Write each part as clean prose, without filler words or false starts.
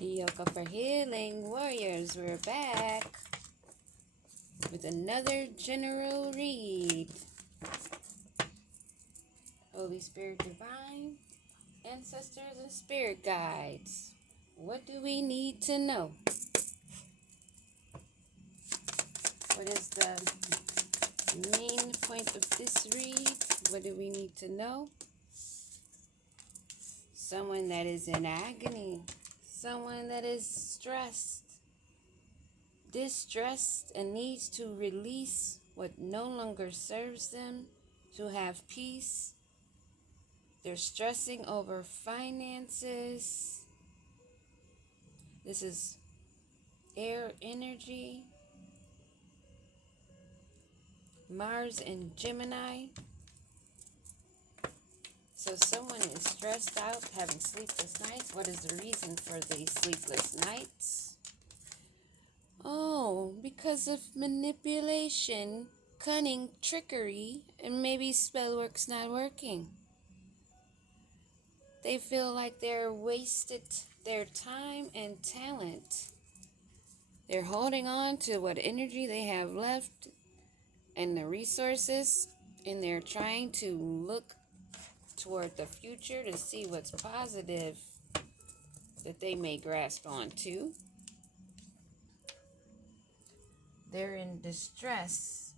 Yoga for Healing Warriors, we're back with another general read. Holy Spirit Divine, Ancestors and Spirit Guides, what do we need to know? What is the main point of this read? What do we need to know? Someone that is in agony, someone that is stressed, distressed, and needs to release what no longer serves them, to have peace. They're stressing over finances. This is air energy. Mars and Gemini. So someone is stressed out, having sleepless nights. What is the reason for the sleepless nights? Oh, because of manipulation, cunning, trickery, and maybe spell work's not working. They feel like they're wasted their time and talent. They're holding on to what energy they have left and the resources, and they're trying to look toward the future to see what's positive that they may grasp onto. They're in distress.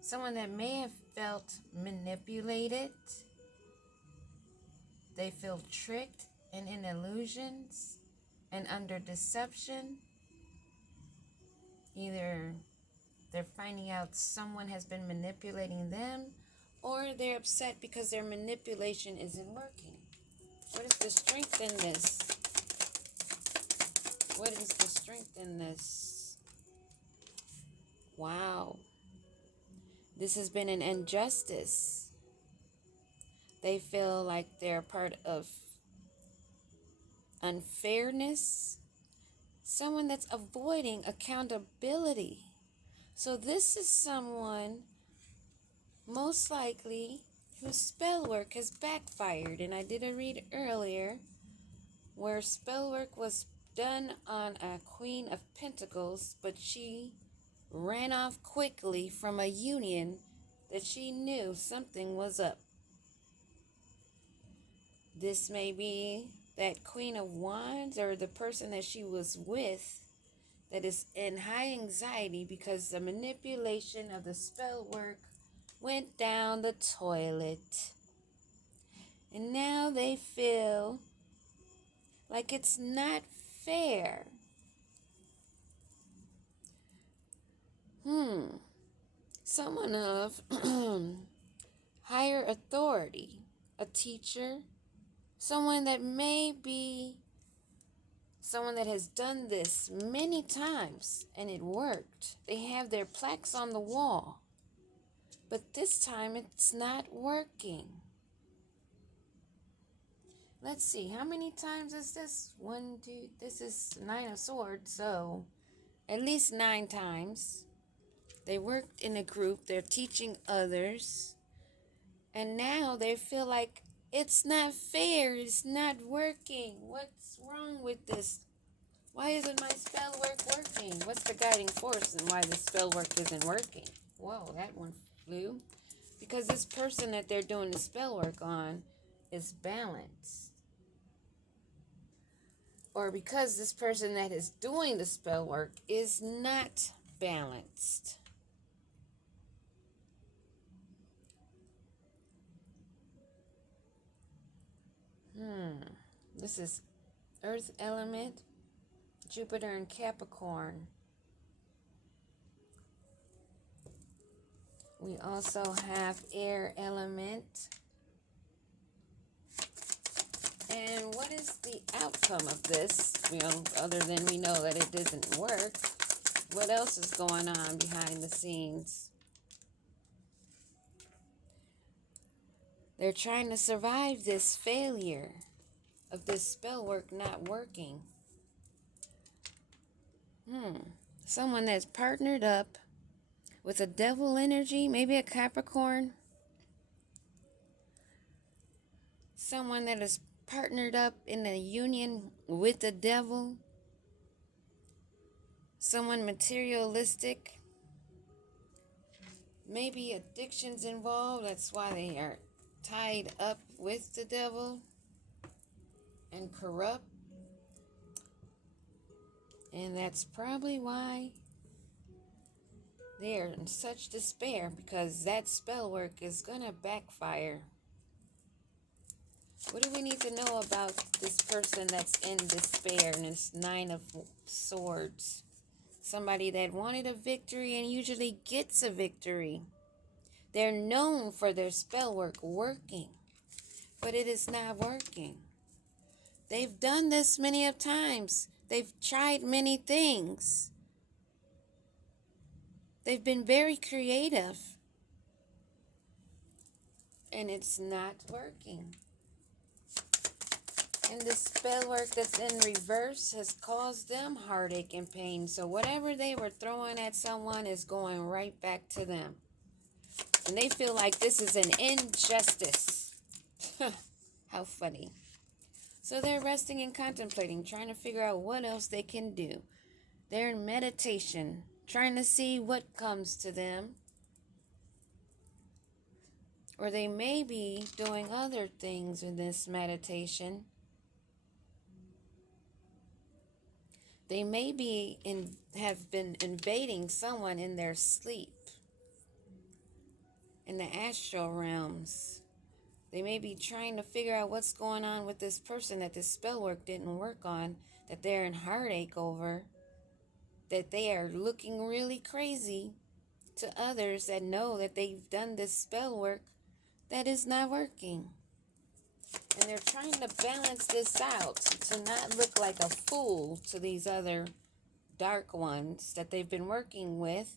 Someone that may have felt manipulated. They feel tricked and in illusions and under deception. Either they're finding out someone has been manipulating them, or they're upset because their manipulation isn't working. What is the strength in this? What is the strength in this? Wow. This has been an injustice. They feel like they're part of unfairness. Someone that's avoiding accountability. So this is someone, most likely, whose spell work has backfired. And I did a read earlier where spell work was done on a Queen of Pentacles, but she ran off quickly from a union that she knew something was up. This may be that Queen of Wands, or the person that she was with, that is in high anxiety because the manipulation of the spell work went down the toilet. And now they feel like it's not fair. Someone of higher authority, a teacher, someone that may be someone that has done this many times and it worked. They have their plaques on the wall, but this time it's not working. Let's see, how many times is this? This is 9 of Swords, so at least 9 times. They worked in a group, they're teaching others, and now they feel like it's not fair, it's not working. What's wrong with this? Why isn't my spell work working? What's the guiding force and why the spell work isn't working? Whoa, that one flew. Because this person that they're doing the spell work on is balanced. Or because this person that is doing the spell work is not balanced. This is Earth element, Jupiter and Capricorn. We also have air element. And what is the outcome of this? Other than we know that it doesn't work, what else is going on behind the scenes? They're trying to survive this failure of this spell work not working. Someone that's partnered up with a devil energy, maybe a Capricorn. Someone that is partnered up in a union with the devil, someone materialistic, maybe addictions involved. That's why they are tied up with the devil and corrupt. And that's probably why they're in such despair, because that spell work is going to backfire. What do we need to know about this person that's in despair and this Nine of Swords? Somebody that wanted a victory and usually gets a victory. They're known for their spell work working, but it is not working. They've done this many of times. They've tried many things. They've been very creative, and it's not working. And the spell work that's in reverse has caused them heartache and pain. So whatever they were throwing at someone is going right back to them. And they feel like this is an injustice. How funny. So they're resting and contemplating, trying to figure out what else they can do. They're in meditation, trying to see what comes to them. Or they may be doing other things in this meditation. They may be have been invading someone in their sleep, in the astral realms. They may be trying to figure out what's going on with this person that this spell work didn't work on, that they're in heartache over, that they are looking really crazy to others that know that they've done this spell work that is not working. And they're trying to balance this out to not look like a fool to these other dark ones that they've been working with.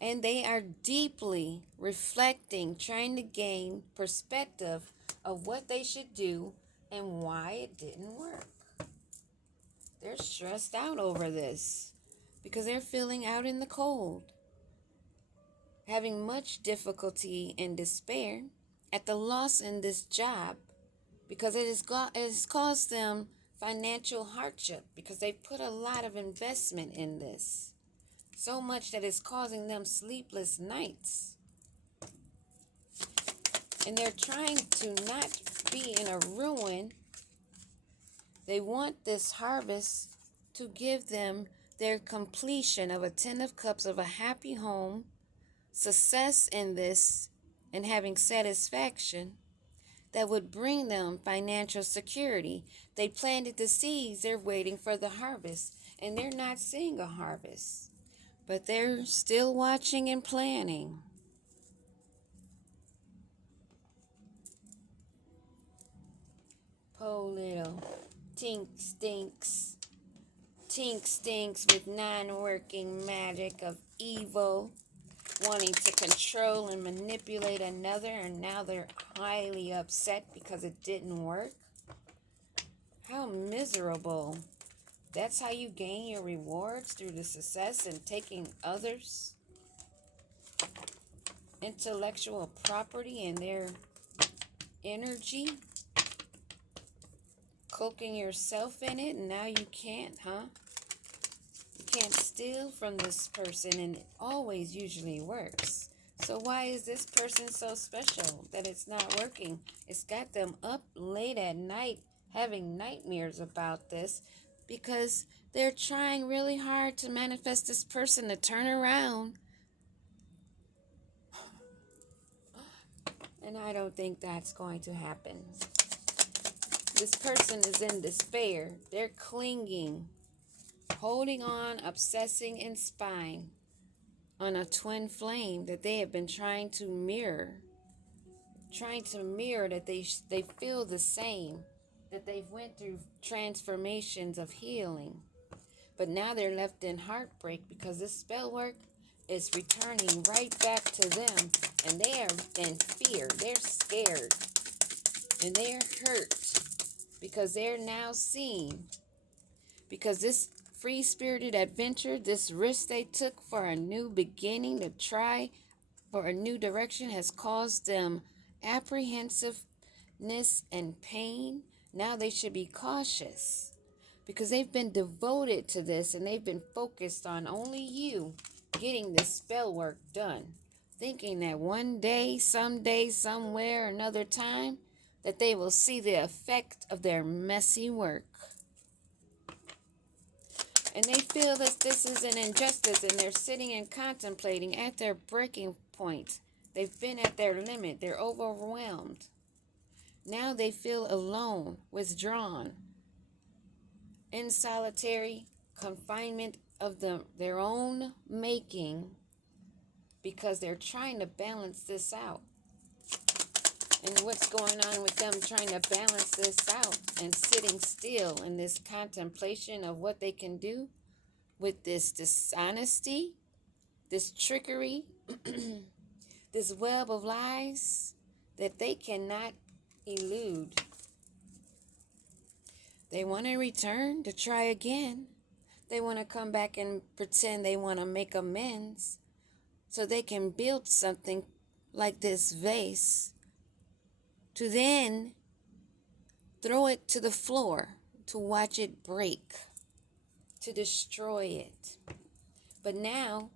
And they are deeply reflecting, trying to gain perspective of what they should do and why it didn't work. They're stressed out over this because they're feeling out in the cold, having much difficulty and despair at the loss in this job, because it has caused them financial hardship, because they put a lot of investment in this. So much that it's causing them sleepless nights. And they're trying to not be in a ruin. They want this harvest to give them their completion of a 10 of Cups of a happy home, success in this, and having satisfaction that would bring them financial security. They planted the seeds, they're waiting for the harvest, and they're not seeing a harvest, but they're still watching and planning. Poor little Tink Stinks. Tink Stinks with non-working magic of evil, wanting to control and manipulate another, and now they're highly upset because it didn't work. How miserable. That's how you gain your rewards, through the success and taking others' intellectual property and their energy, cloaking yourself in it, and now you can't, huh? You can't steal from this person, and it always usually works. So why is this person so special that it's not working? It's got them up late at night having nightmares about this, because they're trying really hard to manifest this person to turn around. And I don't think that's going to happen. This person is in despair. They're clinging, holding on, obsessing, and spying on a twin flame that they have been trying to mirror. Trying to mirror that they feel the same, that they've went through transformations of healing. But now they're left in heartbreak because this spell work is returning right back to them. And they are in fear. They're scared. And they're hurt because they're now seen. Because this free-spirited adventure, this risk they took for a new beginning, to try for a new direction, has caused them apprehensive and pain, now they should be cautious because they've been devoted to this and they've been focused on only you getting this spell work done, thinking that one day, someday, somewhere, another time, that they will see the effect of their messy work. And they feel that this is an injustice and they're sitting and contemplating at their breaking point. They've been at their limit. They're overwhelmed. Now they feel alone, withdrawn, in solitary confinement of their own making because they're trying to balance this out. And what's going on with them trying to balance this out and sitting still in this contemplation of what they can do with this dishonesty, this trickery, this web of lies that they cannot elude. They want to return to try again. They want to come back and pretend they want to make amends so they can build something like this vase to then throw it to the floor to watch it break, to destroy it. But now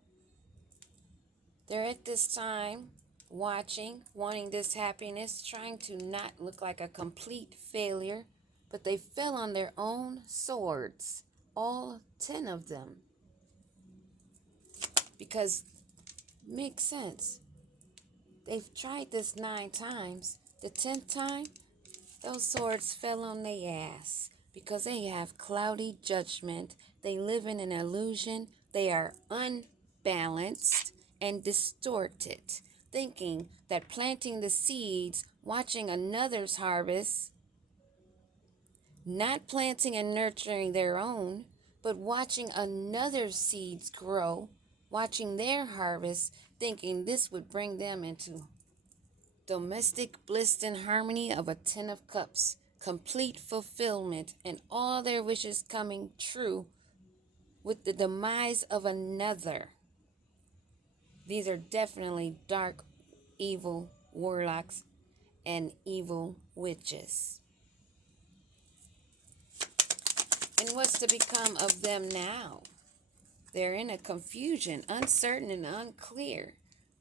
they're at this time watching, wanting this happiness, trying to not look like a complete failure, but they fell on their own swords, all 10 of them. Because makes sense. They've tried this 9 times. The 10th time, those swords fell on their ass because they have cloudy judgment. They live in an illusion. They are unbalanced and distorted, thinking that planting the seeds, watching another's harvest, not planting and nurturing their own, but watching another's seeds grow, watching their harvest, thinking this would bring them into domestic bliss and harmony of a 10 of cups, complete fulfillment, and all their wishes coming true with the demise of another. These are definitely dark, evil warlocks and evil witches. And what's to become of them now? They're in a confusion, uncertain and unclear.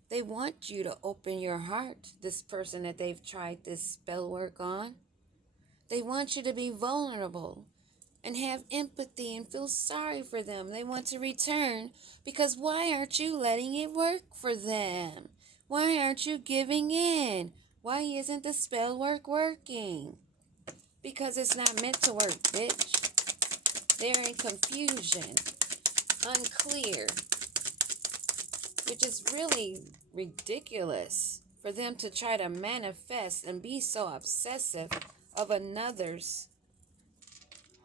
They want you to open your heart, this person that they've tried this spell work on. They want you to be vulnerable and have empathy and feel sorry for them. They want to return because why aren't you letting it work for them? Why aren't you giving in? Why isn't the spell work working? Because it's not meant to work, bitch. They're in confusion, unclear, which is really ridiculous for them to try to manifest and be so obsessive of another's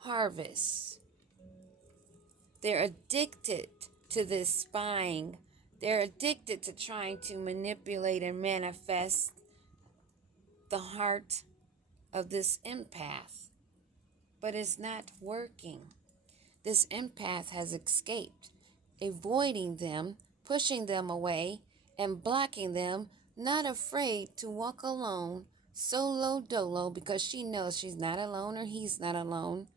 harvest. They're addicted to this spying. They're addicted to trying to manipulate and manifest the heart of this empath. But it's not working. This empath has escaped, avoiding them, pushing them away, and blocking them, not afraid to walk alone, solo dolo, because she knows she's not alone or he's not alone.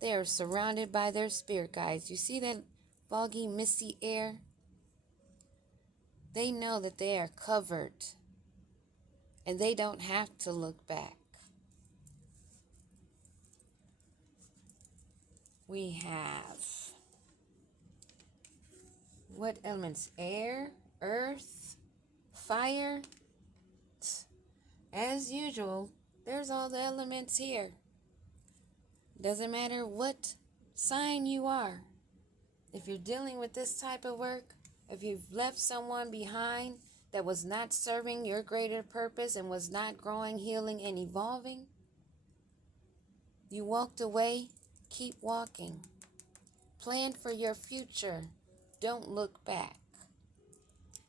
They are surrounded by their spirit guides. You see that foggy, misty air? They know that they are covered, and they don't have to look back. We have what elements? Air, earth, fire. As usual, there's all the elements here. Doesn't matter what sign you are. If you're dealing with this type of work, if you've left someone behind that was not serving your greater purpose and was not growing, healing, and evolving, you walked away, keep walking. Plan for your future. Don't look back.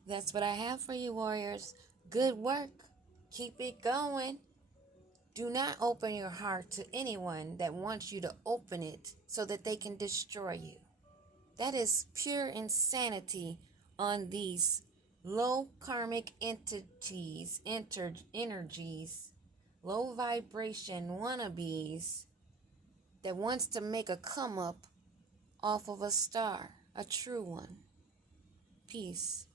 That's what I have for you, warriors. Good work. Keep it going. Do not open your heart to anyone that wants you to open it so that they can destroy you. That is pure insanity on these low karmic entities, energies low vibration wannabes that wants to make a come up off of a star, a true one. Peace.